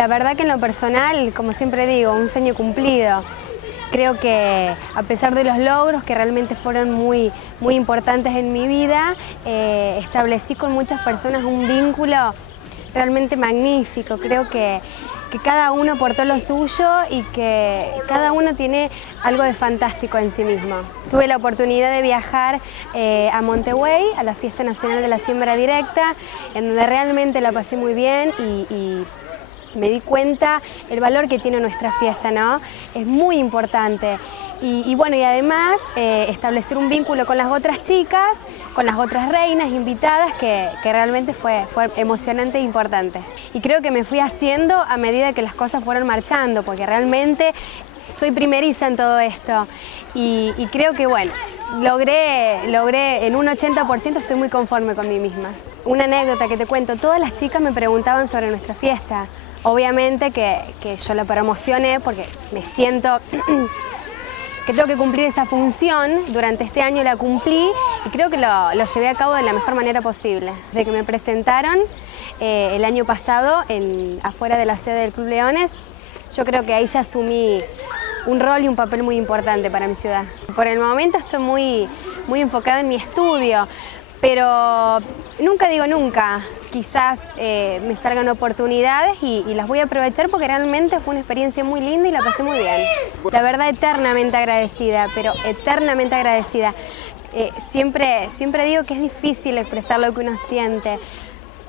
La verdad que en lo personal, como siempre digo, un sueño cumplido. Creo que a pesar de los logros que realmente fueron muy importantes en mi vida, establecí con muchas personas un vínculo realmente magnífico. Creo que cada uno aportó lo suyo y que cada uno tiene algo de fantástico en sí mismo. Tuve la oportunidad de viajar a Montevideo, a la Fiesta Nacional de la Siembra Directa, en donde realmente la pasé muy bien y me di cuenta el valor que tiene nuestra fiesta, ¿no? Es muy importante. Y bueno, y además establecer un vínculo con las otras chicas, con las otras reinas invitadas, que realmente fue emocionante e importante. Y creo que me fui haciendo a medida que las cosas fueron marchando, porque realmente soy primeriza en todo esto. Y creo que, bueno, logré en un 80%, estoy muy conforme con mí misma. Una anécdota que te cuento, todas las chicas me preguntaban sobre nuestra fiesta. Obviamente que yo la promocioné porque me siento que tengo que cumplir esa función. Durante este año la cumplí y creo que lo llevé a cabo de la mejor manera posible. Desde que me presentaron el año pasado afuera de la sede del Club Leones, yo creo que ahí ya asumí un rol y un papel muy importante para mi ciudad. Por el momento estoy muy enfocada en mi estudio, pero nunca digo nunca. Quizás me salgan oportunidades y las voy a aprovechar porque realmente fue una experiencia muy linda y la pasé muy bien. La verdad, eternamente agradecida, pero eternamente agradecida. Siempre digo que es difícil expresar lo que uno siente,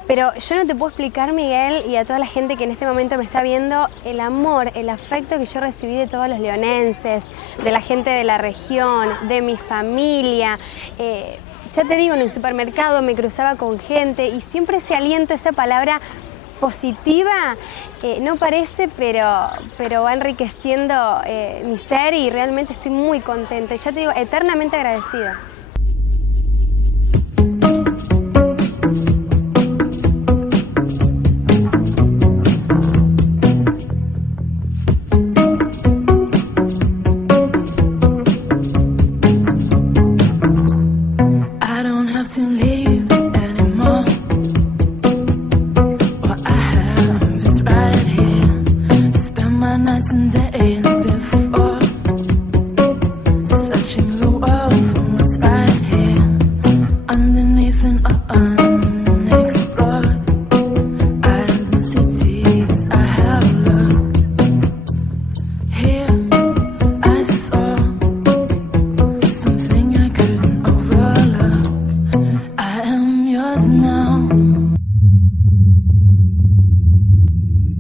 pero yo no te puedo explicar, Miguel, y a toda la gente que en este momento me está viendo, el amor, el afecto que yo recibí de todos los leonenses, de la gente de la región, de mi familia. Ya te digo, en el supermercado me cruzaba con gente y siempre ese aliento, esa palabra positiva, no parece, pero va enriqueciendo mi ser y realmente estoy muy contenta. Ya te digo, eternamente agradecida.